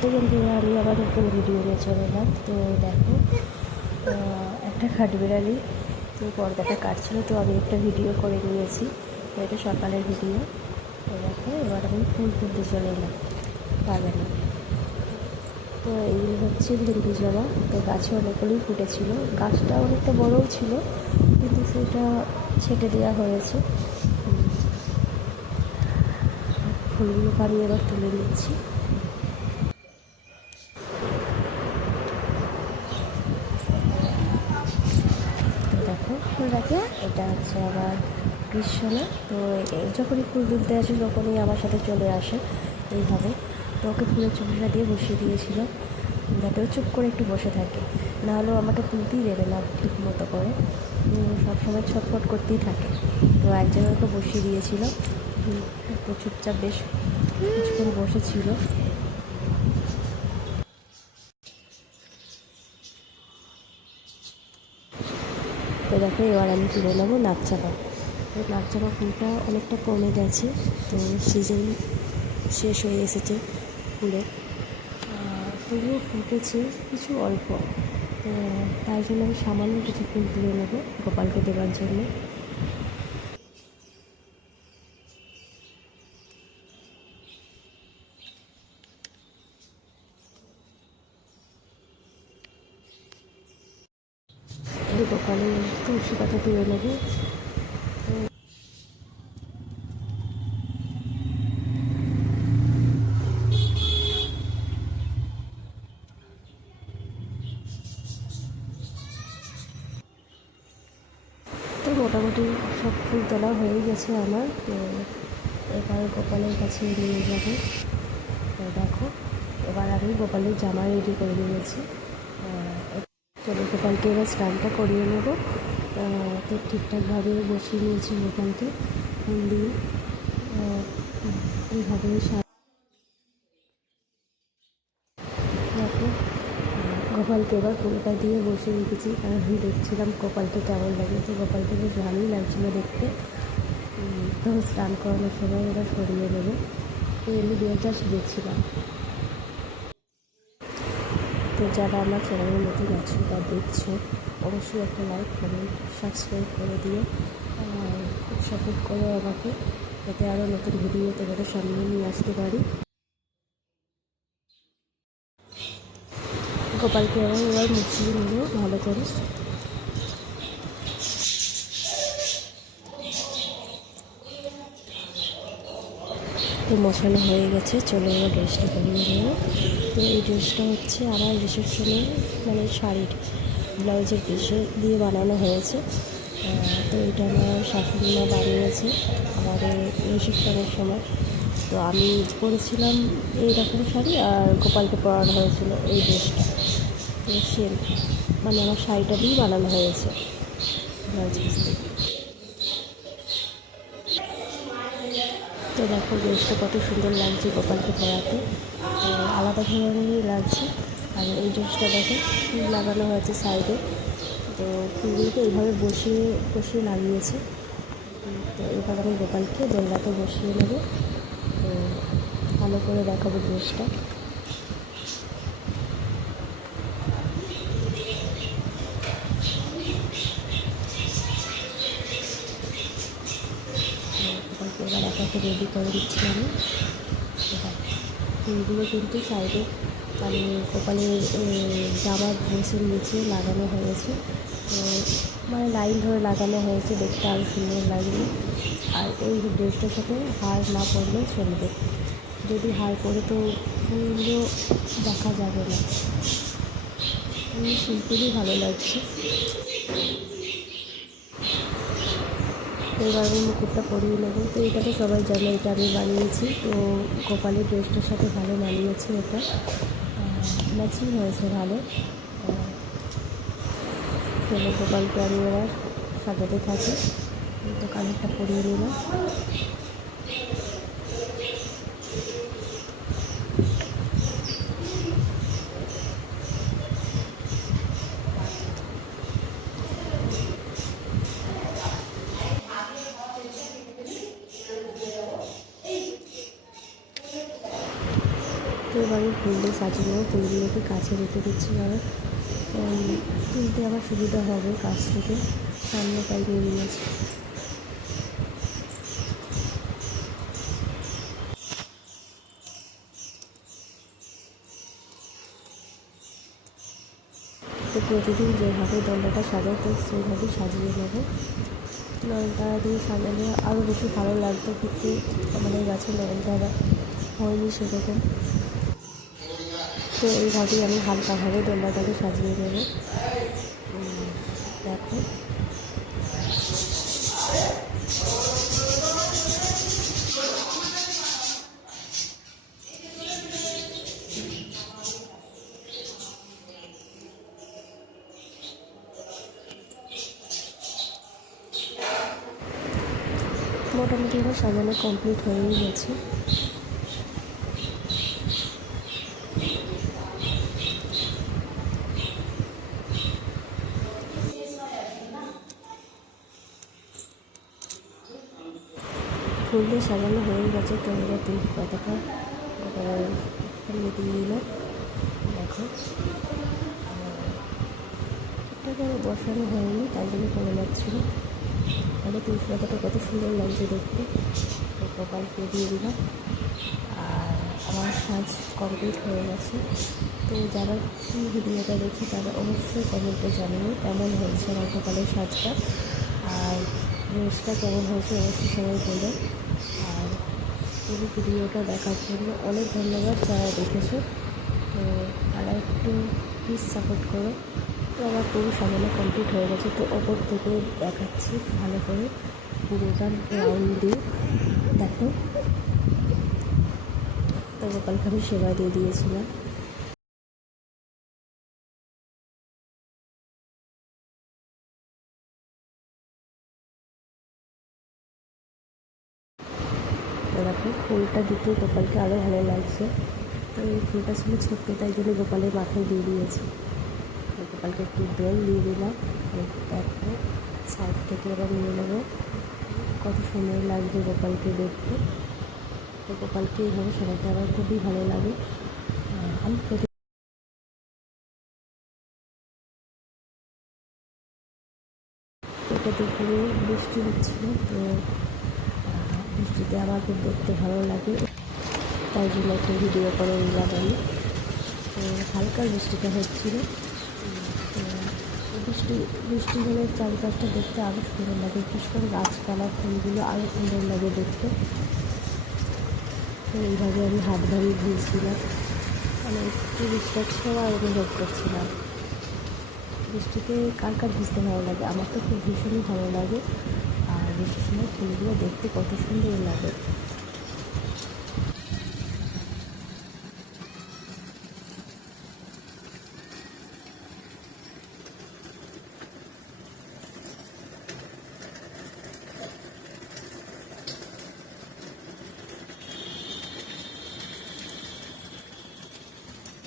জানতে জানতে আমি আবার নতুন ভিডিও নিয়ে চলে এলাম তো দেখো একটা খাটবিড়ালি তো পর্দাটা কাটছিল, তো আমি একটা ভিডিও করে নিয়েছি, তো এটা সকালের ভিডিও তো দেখো, এবার আমি ফুল তুলতে চলে এলাম, বাগানে। তো এই হচ্ছে ভেন্ডি জবা, তো গাছে অনেকগুলোই ফুটেছিল। গাছটা অনেকটা বড়ও ছিল, কিন্তু সেটা ছেটে দেওয়া হয়েছে। ফুলগুলোকে আমি এবার তুলে নিচ্ছি তো দেখো ফুলটাকে এটা হচ্ছে আবার গ্রীষ্মলা তো যখনই ফুল তুলতে আসে, তখনই আমার সাথে চলে আসে এইভাবে। তো ওকে ফুলের চুপড়া দিয়ে বসিয়ে দিয়েছিল, যাতে চুপ করে একটু বসে থাকে। নাহলেও আমাকে তুলতেই দেবে না ঠিক মতো করে। সবসময় ছটফট করতেই থাকে। তো এক জায়গায় ওকে বসিয়ে দিয়েছিল। তো চুপচাপ বেশ কিছুক্ষণ বসেছিল। তো দেখো, এবার আমি তুলে নেব নাকচাপা তো নাকচাপা ফুলটা অনেকটা কমে গেছে, তো সিজন শেষ হয়ে এসেছে ফুলের তবুও ফুটেছে কিছু অল্প। তো তাই জন্য আমি সামান্য কিছু ফুল তুলে নেব গোপালকে দেওয়ার জন্য। গোপালে তুলসী পাতা তুলে নেব। তো মোটামুটি সব ফুল তোলা হয়ে গেছে আমার। তো এবার গোপালের কাছে নিয়ে যাব। দেখো, এবার আমি গোপালের জামা রেডি করে নিয়েছি। চলো গোপালকে এবার স্নানটা করিয়ে নেব। তো ঠিকঠাকভাবে বসিয়ে নিয়েছি গোপালকে দিয়ে এইভাবে গোপালকে এবার ফুলটা দিয়ে বসে রেখেছি। আমি দেখছিলাম গোপালকে কেমন লাগে। তো গোপালকে বেশ ভালোই লাগছিল দেখতে। তো স্নান করানোর সময় ওরা সরিয়ে নেবে। তো এমনি দু দেখছিলাম। তো যারা আমার চ্যানেলে নতুন আছো বা দেখছ, অবশ্যই একটা লাইক কমেন্ট সাবস্ক্রাইব করে দিও। খুব সাপোর্ট করো আমাকে, যাতে আরও নতুন ভিডিও তোমাদের সামনে নিয়ে আসতে পারি। গোপালকে আবার মুছিয়ে নিল ভালো করে। তো মশানো হয়ে গেছে। চলে এবার ড্রেসটা পরিয়ে দেবো তো এই ড্রেসটা হচ্ছে আমার রিসেপশনে মানে শাড়ির ব্লাউজের পিসে দিয়ে বানানো হয়েছে। তো এটা আমার শাশুড়ি মা বানিয়েছে আমাদের রিসেপশনের সময়। তো আমি পরেছিলাম এইরকম শাড়ি আর গোপালকে পরানো হয়েছিল এই ড্রেসটা তো সেম মানে আমার শাড়িটা দিয়েই বানানো হয়েছে ব্লাউজ পিস দিয়ে তো দেখো ড্রেসটা কত সুন্দর লাগছে গোপালকে পড়াতে। আলাদা ধরনেরই লাগছে। আর এই ড্রেসটা দেখো, ফুল লাগানো হয়েছে সাইডে। তো ফুলগুলোকে এইভাবে বসিয়ে বসিয়ে লাগিয়েছে। তো এবার আমি গোপালকে দোলনাতে বসিয়ে নেব। তো ভালো করে দেখাবো ড্রেসটা গোপালকে এবার একা একা রেডি করে দিচ্ছি আমি ফুলগুলো কিন্তু সাইডে মানে কপালের জামার ড্রেসের নিচে লাগানো হয়েছে। মানে লাইন ধরে লাগানো হয়েছে, দেখতে আরও সুন্দর লাগবে আর এই ড্রেসটার সাথে হার না পরলেও চলবে। যদি হার পরে তো ফুলগুলো দেখা যাবে না। শিল্পীরই ভালো লাগছে। এবার আমি মুকুটটা পরিয়ে নেব। তো এটা তো সবাই জানে, এটা আমি বানিয়েছি। তো গোপালের ড্রেসটার সাথে ভালো মানিয়েছে এটা। ম্যাচিং হয়েছে ভালো। তো গোপালকে আমি এবার সাজাতে থাকি। তো কানেরটা পরিয়ে নিলাম। আমি ফুল দিয়ে সাজিয়ে ফুলগুলোকে কাছে রেখে দিচ্ছি উম, তুলতে আমার সুবিধা হবে কাছ থেকে। সামনে তাই নিয়ে নিয়েছি। তো প্রতিদিন যেভাবে দণ্ডটা সাজাই তো সেইভাবেই সাজিয়ে নেব। নয়নটা দিয়ে সাজালে আরও বেশি ভালো লাগতো কিন্তু আমাদের গাছে নয়নটা আবার হয়নি সেরকম। তো এইভাবেই আমি হালকাভাবে দোলনাটাকে সাজিয়ে উম, দেখো। মোটামুটি আমার সাজানো কমপ্লিট হয়েই গেছে। ফুল দিয়ে সাজানো হয়ে গেছে। তো এবার পাতাটা দিয়ে দিলাম দেখো। এটাকে বসানো হয়নি? তাই জন্য কমে যাচ্ছিল। তাহলে তুলসী পাতাটা কত সুন্দর লাগছে দেখতে। তো কপালকে দিয়ে দিলাম। আর আমার সাজ কমপ্লিট হয়ে গেছে। তো যারা ভিডিওটা দেখছে, তারা অবশ্যই কমেন্টে জানিয়ে কেমন হয়েছে আমার কপালের সাজটা। আর ড্রেসটা কেমন হয়েছে অবশ্যই সবাই বলবেন। আর পুরো ভিডিওটা দেখার জন্য অনেক ধন্যবাদ যারা দেখেছ। তো তারা একটু প্লিজ সাপোর্ট করো। তো আমার পুরো সাজানো কমপ্লিট হয়ে গেছে, তো ওপর থেকে দেখাচ্ছি ভালো করে। পুরোটা রাউন্ড দিয়ে। দেখো। তো গোপালকে আমি সেবা দিয়ে দিয়েছিলাম। দেখো ফুলটা দিতে গোপালকে আরও ভালো লাগছে। এই ফুলটা ছিল ছোট্ট, তাই জন্য গোপালের মাথায় দিয়ে দিয়েছি। গোপালকে একটু দোল দিয়ে দিলাম। দেখো সাইড থেকে এবার নিয়ে নেব। কত সুন্দর লাগছে গোপালকে দেখতে। তো গোপালকে এইভাবে সাজাতে আমার খুবই ভালো লাগে। আমি এটা দেখে বৃষ্টি হচ্ছিল, তো বৃষ্টিতে আমার খুব দেখতে ভালো লাগে। তাই জন্য একটা ভিডিও করে নিলাম আমি। হালকা বৃষ্টিটা হচ্ছিল। বৃষ্টি বৃষ্টি হলে চারিপাশটা দেখতে আরও সুন্দর লাগে। বিশেষ করে গাছপালা, ফুলগুলো আরও সুন্দর লাগে দেখতে। তো এইভাবে আমি হাত বাড়িয়ে ভিজছিলাম মানে একটু বৃষ্টির ছোঁয়া অনুভব করছিলাম। বৃষ্টিতে কার কার ভিজতে ভালো লাগে? আমার তো খুব ভীষণই ভালো লাগে। বৃষ্টির সময় ফুলগুলো দেখতে কত সুন্দর লাগে।